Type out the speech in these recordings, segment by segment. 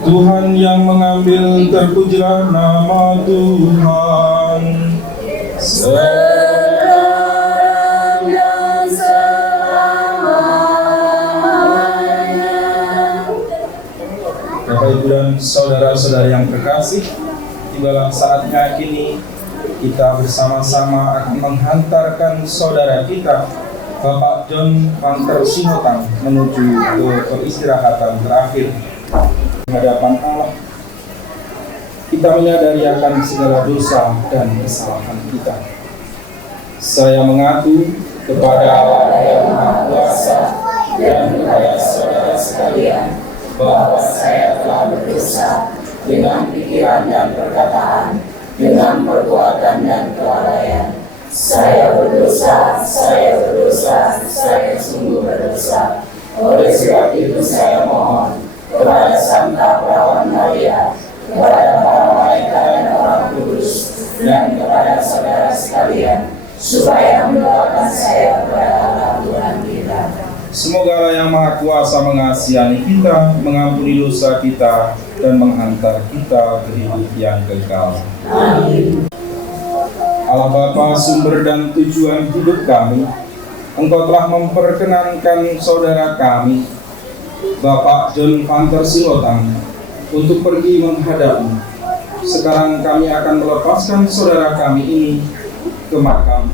Tuhan yang mengambil, terpujilah nama Tuhan. Sekarang dan selamanya. Bapak, Ibu, dan saudara-saudara yang terkasih, tibalah saatnya kini kita bersama-sama akan menghantarkan saudara kita, Bapak John Panter Singotang, menuju ke peristirahatan terakhir di hadapan Allah. Kita menyadari akan segala dosa dan kesalahan kita. Saya mengaku kepada Allah yang Maha Kuasa dan kepada saudara sekalian bahwa saya telah berdosa dengan pikiran dan perkataan, dengan perbuatan dan kelalaian. Saya berdosa, saya sungguh berdosa. Oleh sebab itu saya mohon kepada Santa Perawan Maria, kepada para malaikat dan orang kudus, dan kepada saudara sekalian, supaya mendoakan saya kepada Allah Tuhan kita. Semoga Allah yang Maha Kuasa mengasihani kita, mengampuni dosa kita, dan menghantar kita ke hidup yang kekal. Amin. Allah Bapa, sumber dan tujuan hidup kami, Engkau telah memperkenankan saudara kami, Bapak John Panter Singotang, untuk pergi menghadap-Mu. Sekarang kami akan melepaskan saudara kami ini ke makam.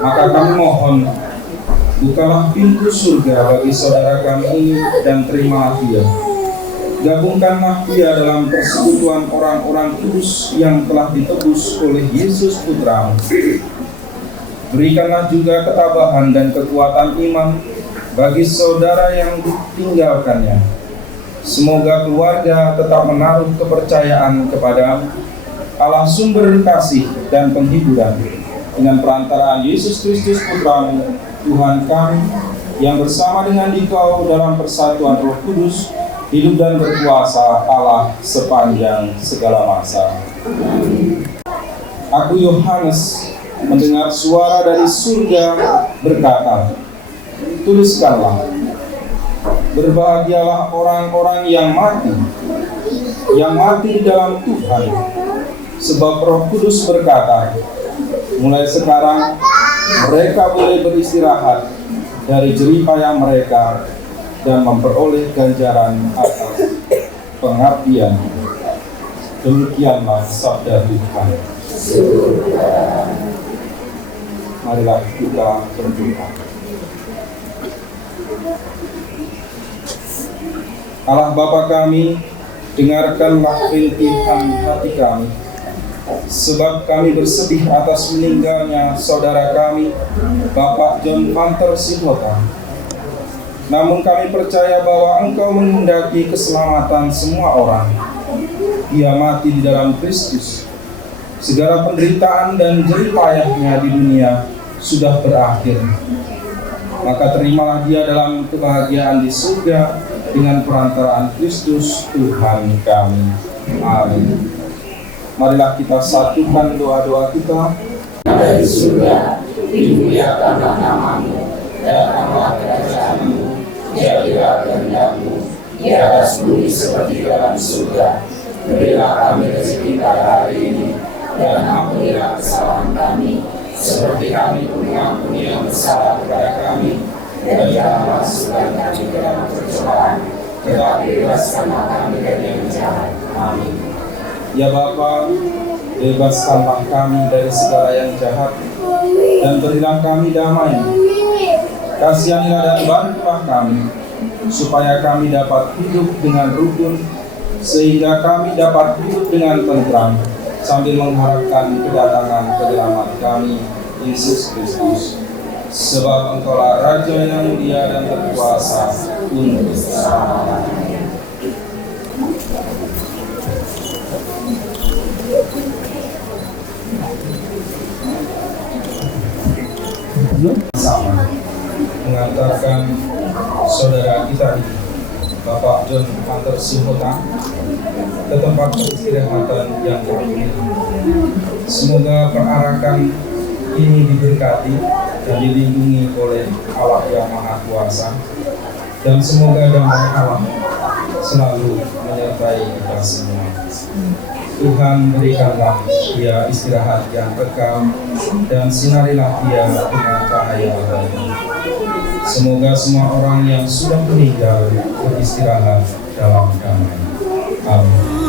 Maka kami mohon, bukalah pintu surga bagi saudara kami ini dan terimalah dia. Gabungkanlah dia dalam persekutuan orang-orang kudus yang telah ditebus oleh Yesus Putra-Mu. Berikanlah juga ketabahan dan kekuatan iman bagi saudara yang ditinggalkannya. Semoga keluarga tetap menaruh kepercayaan kepada Allah sumber kasih dan penghiburan, dengan perantaraan Yesus Kristus Putra-Mu, Tuhan kami, yang bersama dengan Dikau dalam persatuan Roh Kudus, hidup dan berkuasa Allah sepanjang segala masa. Aku Yohanes mendengar suara dari surga berkata, tuliskanlah, berbahagialah orang-orang yang mati di dalam Tuhan, sebab Roh Kudus berkata, mulai sekarang mereka boleh beristirahat dari jerih payah mereka dan memperoleh ganjaran atas pengabdian. Demikianlah sabda Tuhan. Marilah kita berdoa. Allah Bapa kami, dengarkanlah rintihan hati kami, sebab kami bersedih atas meninggalnya saudara kami, Bapak John Panter Singotang. Namun kami percaya bahwa Engkau menghendaki keselamatan semua orang. Dia mati di dalam Kristus. Segala penderitaan dan jerih payahnya di dunia sudah berakhir. Maka terimalah dia dalam kebahagiaan di surga dengan perantaraan Kristus Tuhan kami. Amin. Marilah kita satukan doa-doa kita. Dari surga, dimuliakanlah nama-Mu, datanglah kerajaan-Mu, jadilah kehendak-Mu di atas bumi seperti dalam surga. Berilah kami rezeki pada hari ini, dan ampunilah kesalahan kami, seperti kami pun mengampuni yang bersalah kepada kami. Dan jangan masukkan kami ke dalam percobaan, tetapi bebaskanlah kami dari yang jahat. Amin. Ya Bapa, bebaskanlah kami dari segala yang jahat, dan berilah kami damai. Kasihanilah dan bantulah kami, supaya kami dapat hidup dengan rukun, sehingga kami dapat hidup dengan tentram, sambil mengharapkan kedatangan penyelamat kami, Yesus Kristus. Sebab Engkaulah Raja yang mulia dan berkuasa untuk selama-lamanya. Sama mengantarkan saudara kita ini, Bapak John Hunter Sihotang, ke tempat peristirahatan yang terpilih. Semoga perarakan ini diberkati dan dilindungi oleh Allah yang Maha Kuasa, dan semoga damai Allah selalu menyertai kita semua. Tuhan, berikanlah dia istirahat yang kekal, dan sinarilah dia dengan cahaya baru. Semoga semua orang yang sudah meninggal beristirahat dalam damai. Amin.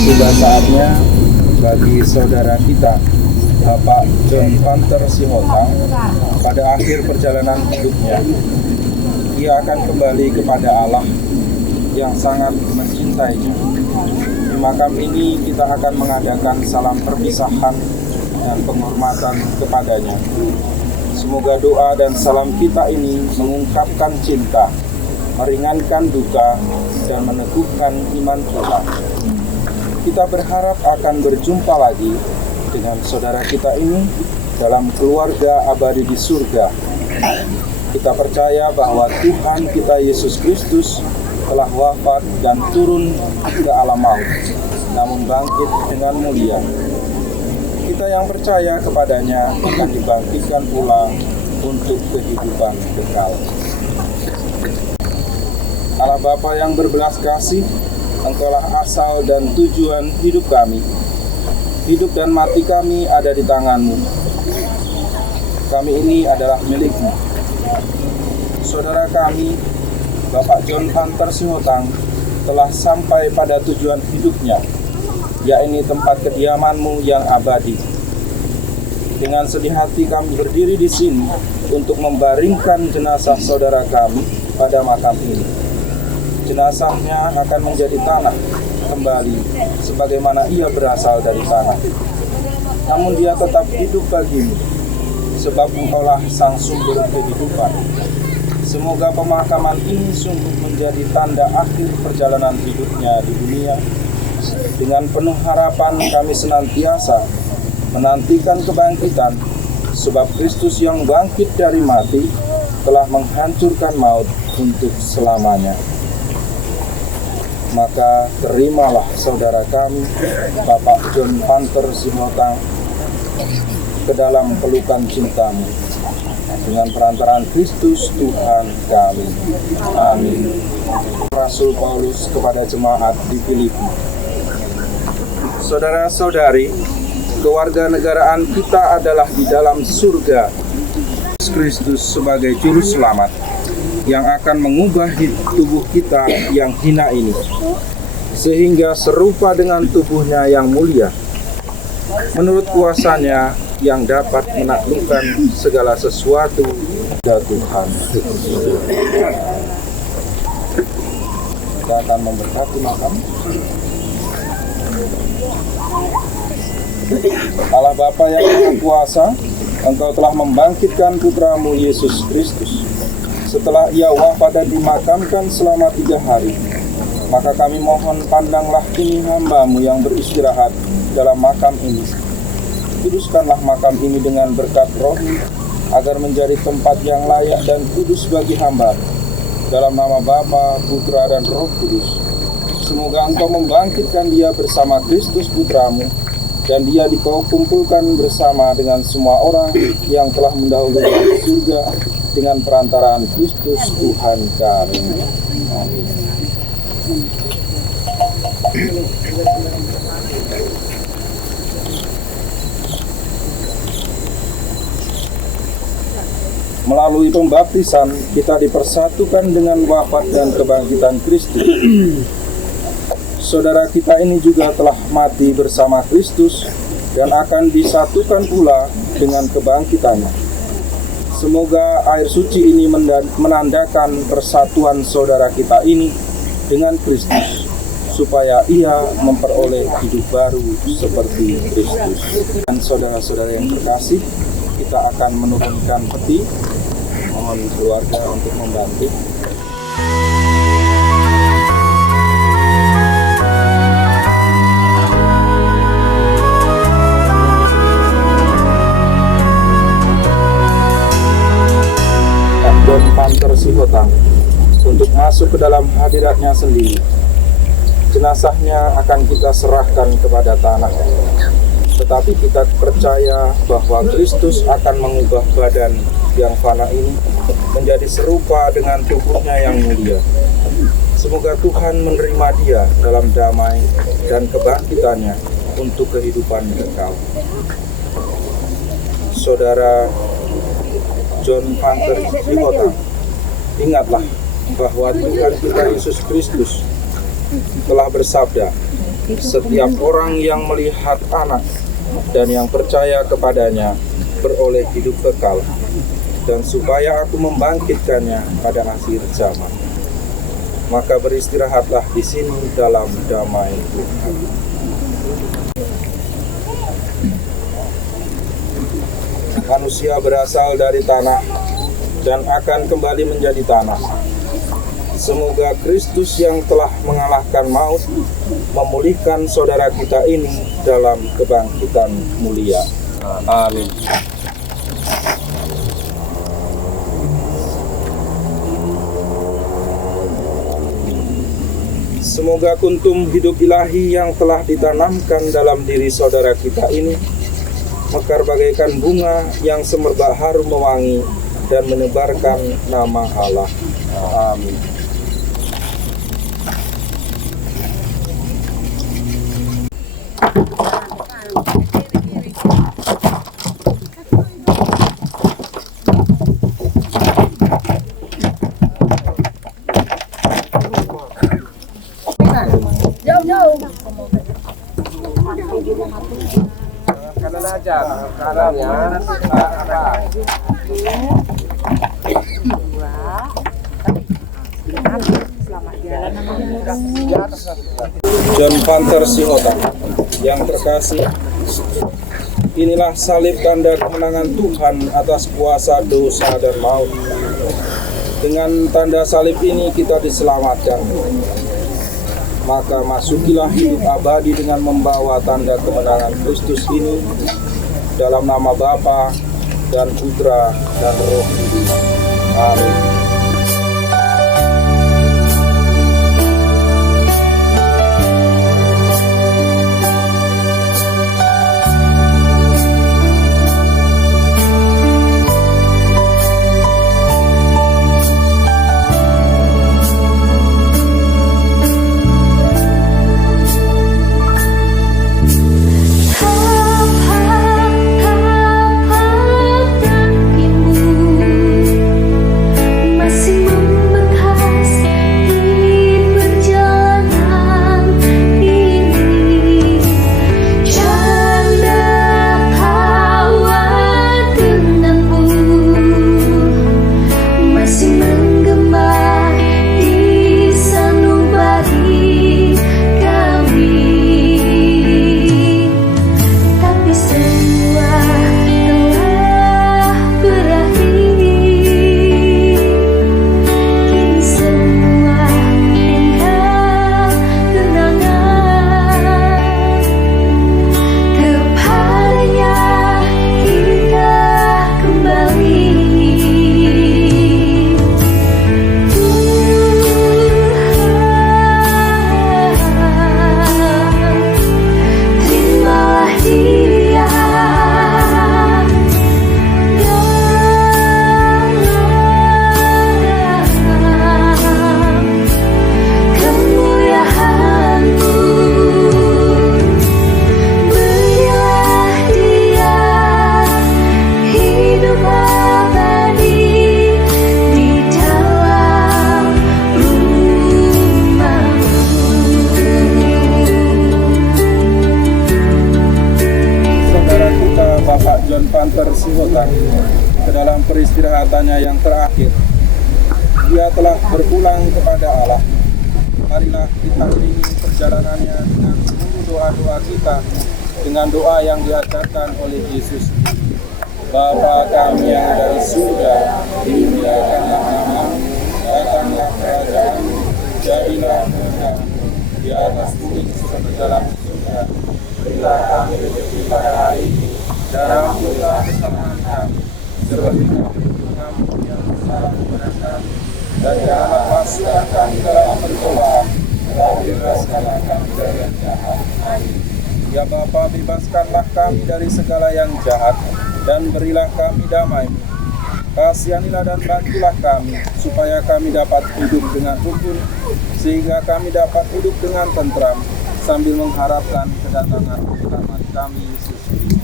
Sudah saatnya bagi saudara kita, Bapak John Hunter Sihotang, pada akhir perjalanan hidupnya, ia akan kembali kepada Allah yang sangat mencintainya. Di makam ini kita akan mengadakan salam perpisahan dan penghormatan kepadanya. Semoga doa dan salam kita ini mengungkapkan cinta, meringankan duka, dan meneguhkan iman kita. Kita berharap akan berjumpa lagi dengan saudara kita ini dalam keluarga abadi di surga. Kita percaya bahwa Tuhan kita Yesus Kristus telah wafat dan turun ke alam maut, namun bangkit dengan mulia. Kita yang percaya kepadanya akan dibangkitkan pula untuk kehidupan kekal. Allah Bapa yang berbelas kasih, Engkaulah asal dan tujuan hidup kami. Hidup dan mati kami ada di tangan-Mu. Kami ini adalah milik-Mu. Saudara kami, Bapak John Hunter Sihotang, telah sampai pada tujuan hidupnya, yaitu tempat kediaman-Mu yang abadi. Dengan sedih hati kami berdiri di sini untuk membaringkan jenazah saudara kami pada makam ini. Jenazahnya akan menjadi tanah kembali sebagaimana ia berasal dari tanah. Namun dia tetap hidup bagimu, sebab Engkaulah sang sumber kehidupan. Semoga pemakaman ini sungguh menjadi tanda akhir perjalanan hidupnya di dunia. Dengan penuh harapan kami senantiasa menantikan kebangkitan sebab Kristus yang bangkit dari mati telah menghancurkan maut untuk selamanya. Maka terimalah saudara kami, Bapak John Panter Sihotang, ke dalam pelukan cintamu, dengan perantaraan Kristus Tuhan kami. Amin. Rasul Paulus kepada jemaat di Filipi. Saudara-saudari, kewarganegaraan kita adalah di dalam surga. Kristus sebagai juru selamat yang akan mengubah tubuh kita yang hina ini, sehingga serupa dengan tubuhnya yang mulia, menurut kuasanya yang dapat menaklukkan segala sesuatu ya Tuhan. Kita akan memberkati makam. Allah Bapa yang Maha Kuasa, Engkau telah membangkitkan putramu Yesus Kristus setelah ia wafat dan dimakamkan selama 3 hari. Maka kami mohon, pandanglah ini hamba-Mu yang beristirahat dalam makam ini. Kuduskanlah makam ini dengan berkat Roh-Mu, agar menjadi tempat yang layak dan kudus bagi hamba. Dalam nama Bapa, Putra, dan Roh Kudus. Semoga Engkau membangkitkan dia bersama Kristus Putramu, dan dia dikumpulkan bersama dengan semua orang yang telah mendahului di surga dengan perantaraan Kristus Tuhan kami. Amin. Melalui pembaptisan, kita dipersatukan dengan wafat dan kebangkitan Kristus. Saudara kita ini juga telah mati bersama Kristus dan akan disatukan pula dengan kebangkitannya. Semoga air suci ini menandakan persatuan saudara kita ini dengan Kristus, supaya ia memperoleh hidup baru seperti Kristus. Dan saudara-saudara yang terkasih, kita akan menurunkan peti. Mohon keluarga untuk membantu. John Panter Sihotang untuk masuk ke dalam hadiratnya sendiri. Jenazahnya akan kita serahkan kepada tanah. Tetapi kita percaya bahwa Kristus akan mengubah badan yang fana ini menjadi serupa dengan tubuhnya yang mulia. Semoga Tuhan menerima dia dalam damai dan kebangkitannya untuk kehidupan kekal. Saudara John Panter Sihotang, ingatlah bahwa Tuhan kita Yesus Kristus telah bersabda, setiap orang yang melihat Anak dan yang percaya kepadanya beroleh hidup kekal, dan supaya aku membangkitkannya pada akhir zaman. Maka beristirahatlah di sini dalam damai Tuhan. Manusia berasal dari tanah dan akan kembali menjadi tanah. Semoga Kristus yang telah mengalahkan maut memulihkan saudara kita ini dalam kebangkitan mulia. Amin. Semoga kuntum hidup ilahi yang telah ditanamkan dalam diri saudara kita ini mekar bagaikan bunga yang semerbak harum mewangi dan menebarkan nama Allah. Amin. Jauh-jauh. Kanan aja, kanan ya. John Panter Sihotang yang terkasih, inilah salib tanda kemenangan Tuhan atas kuasa dosa dan maut. Dengan tanda salib ini kita diselamatkan. Maka masukilah hidup abadi dengan membawa tanda kemenangan Kristus ini dalam nama Bapa, dan Putra, dan Roh Kudus. Amin. John Panter Sihotang ke dalam peristirahatannya yang terakhir. Dia telah berpulang kepada Allah. Marilah kita iringi perjalanannya dengan seluruh doa-doa kita dengan doa yang diajarkan oleh Yesus. Bapa kami yang ada di surga, dimuliakanlah namamu, datanglah kerajaanmu, jadilah kehendakmu di atas bumi seperti dalam surga. Berilah kami rezeki pada hari ini, dan ampunilah kesalahan kami, seperti kami mengampuni yang bersalah kepada kami, dan janganlah masukkan kami dalam pencobaan, tetapi bebaskanlah kami dari yang jahat. Amin. Ya Bapa, bebaskanlah kami dari segala yang jahat, dan berilah kami damai-Mu. Kasihanilah dan bantulah kami, supaya kami dapat hidup dengan rukun, sehingga kami dapat hidup dengan tentram, sambil mengharapkan kedatangan selamat kami, Yesus Kristus.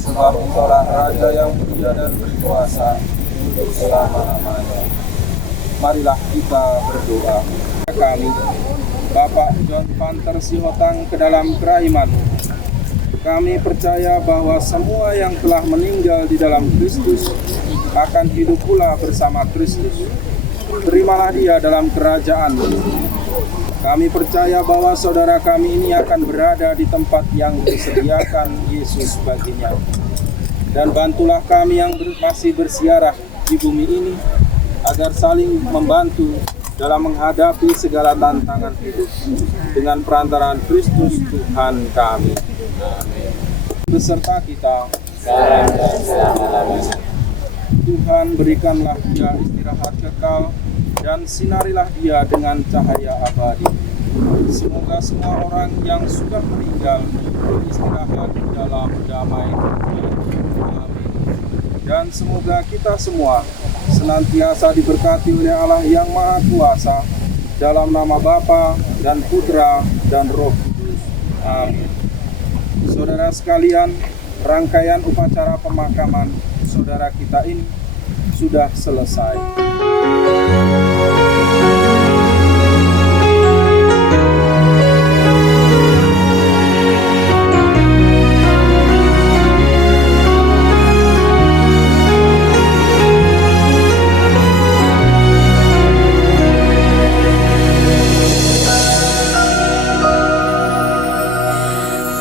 Sebab Engkaulah Raja yang mulia dan berkuasa untuk selama-lamanya. Marilah kita berdoa. Kami, Bapak John Panter Sihotang ke dalam kerahiman-Mu, kami percaya bahwa semua yang telah meninggal di dalam Kristus akan hidup pula bersama Kristus. Terimalah dia dalam kerajaan-Mu. Kami percaya bahwa saudara kami ini akan berada di tempat yang disediakan Yesus baginya. Dan bantulah kami yang masih bersiarah di bumi ini, agar saling membantu dalam menghadapi segala tantangan hidup, dengan perantaraan Kristus Tuhan kami. Beserta kita, sekarang dan selama-lamanya. Tuhan, berikanlah dia istirahat kekal, dan sinarilah dia dengan cahaya abadi. Semoga semua orang yang sudah meninggal beristirahat dalam damai. Amin. Dan semoga kita semua senantiasa diberkati oleh Allah yang Maha Kuasa, dalam nama Bapa dan Putra dan Roh Kudus. Amin. Saudara sekalian, rangkaian upacara pemakaman saudara kita ini sudah selesai.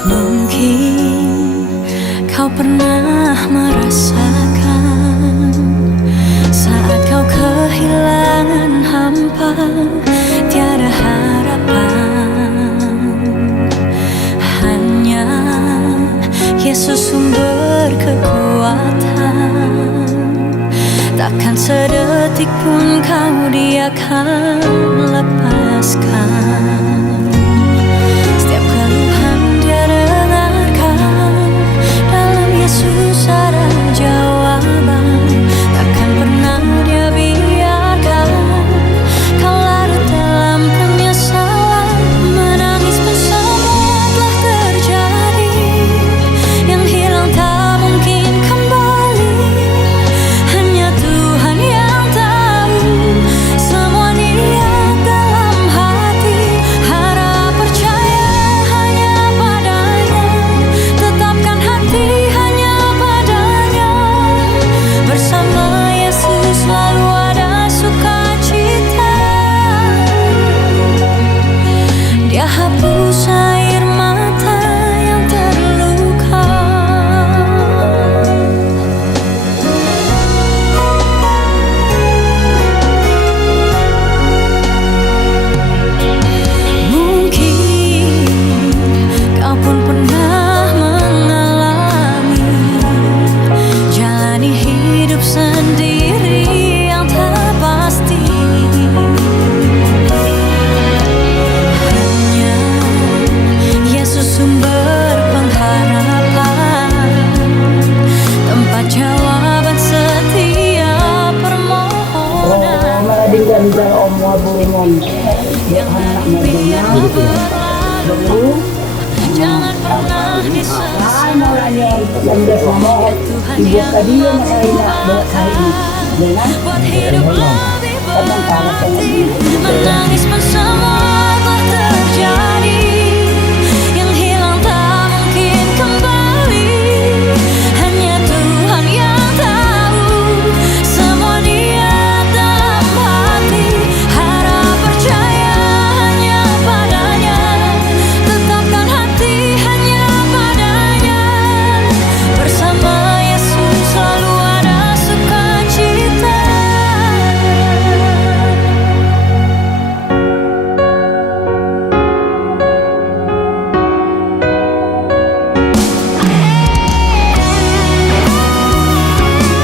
Mungkin kau pernah merasakan saat kau kehilangan hampa, tiada harapan. Hanya Yesus sumber kekuatan. takkan sedetik pun kau dia akan lepaskan. Setiap keluhan dia dengarkan, dalam Yesus ada jawaban. Takkan pernah dia biarkan kau larut dalam penyesalan. Menangis pun semua telah terjadi, yang hilang tak mungkin kembali. Hanya Tuhan yang tahu semua niat dalam hati. Harap percaya hanya padanya, tetapkan hati hanya padanya. Bersama Yesus selalu ada sukacita. Dia hapus air mata yang terluka. Mungkin kau pun pernah mengalami jalani hidup sendiri yang tak pasti. Hanya Yesus sumber pengharapan, tempat jawaban setiap permohonan. Maladinggan dal om wabungon. Ya anak madina. Baru Jangan pernah disesali. ay maulanya yang dia mohon ibu tadi yang saya buat hari ini dengan Buat hidup lebih berarti. Menangis pun semua telah terjadi, yang hilang tak mungkin kembali. Hanya Tuhan yang tahu semua niat dalam hati. Harap percaya hanya padanya, tetapkan hati hanya padanya. Bersama Yesus selalu ada sukacita.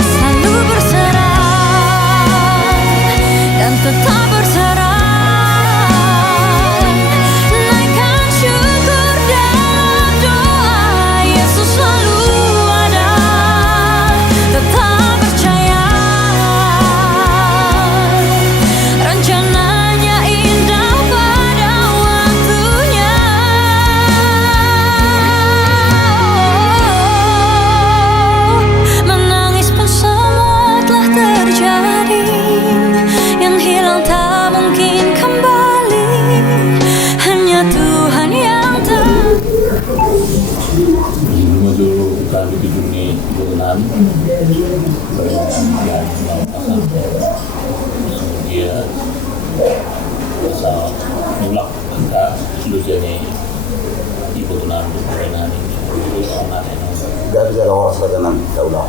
Selalu berserah dan tetap berserah. Naikkan syukur dalam doa. Yesus selalu ada, tetap percaya. Rencananya indah pada waktunya. Menangis pun semua telah terjadi, yang hilang tak mungkin kembali. Hanya Tuhan yang tahu. Menuju kami di dunia kebenaran yang dia asal nyulak tentang lucunya ibu tunan kebenaran itu anak yang Dari jalan orang sadanan daulah.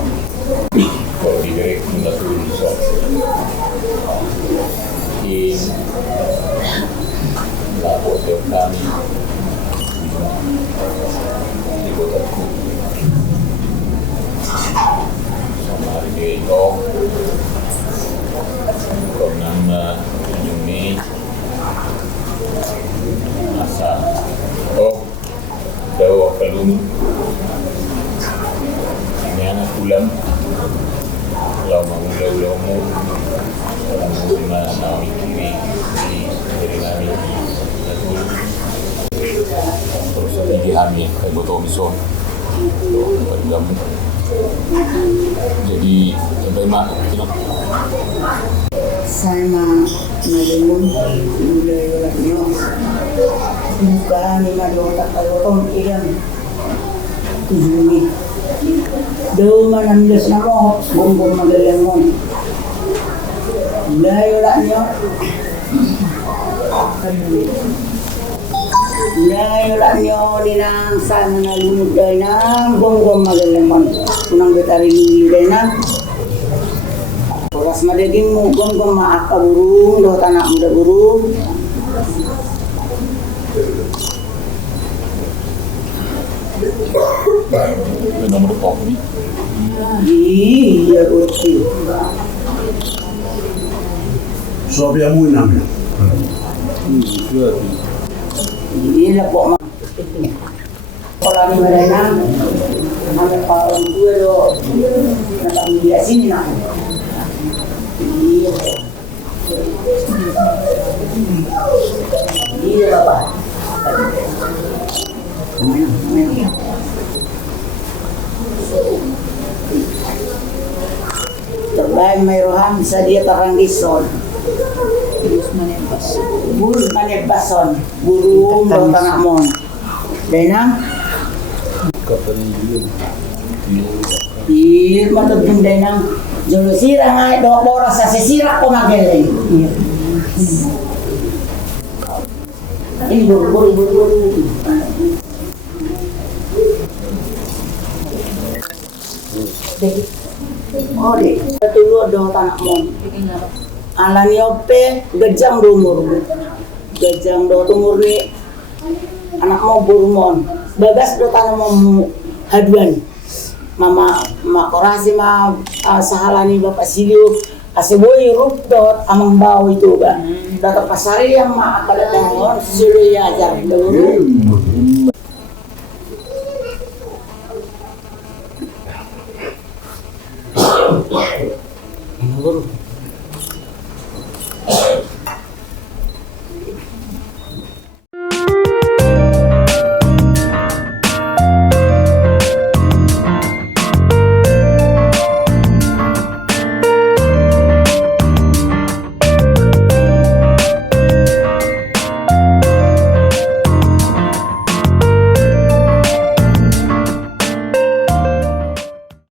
kalau direct nggak tuh bisa in lapor ke kami di kotaku sama hari itu karena ini masa daw kalum ini anak ulam kalau mengulaw mo di mana kami kiri dari kami terus di kami kayak botol mison jadi sampai mak saya malimun mulai olehnya bukan madong tak kalotong ilang tujumi daw manandas na mo bumbong magalangon mulai olehnya mulai olehnya ninang sana na lumod day na bumbong magalangon kunang betari ni day na Oras madaging mo gom maakaburung do tanak muda burung nomor top ni iya betul Sopia muy namin. Iya po. Kalau di mana ada orang tua do datang di sini nak. Iya. Iya bapak. Terbaik Mayroham bisa dia tarang ison. Burung manebason, burung do tanah mon. Denang. Iya, matutong denang. Jolo sira nga do bora sa sisira ko magaling. Ini buru. Oh deh, dulu do tanah mon. Alani ope gajang do umur. Gajang do umur ni anak mau burmon. Bagas do tanah mau haduan. Mama korasi sahalani bapak Silio aseboy rup do amang bau itu ba. Data pasari yang kada tangon Silio ya ajar dulu.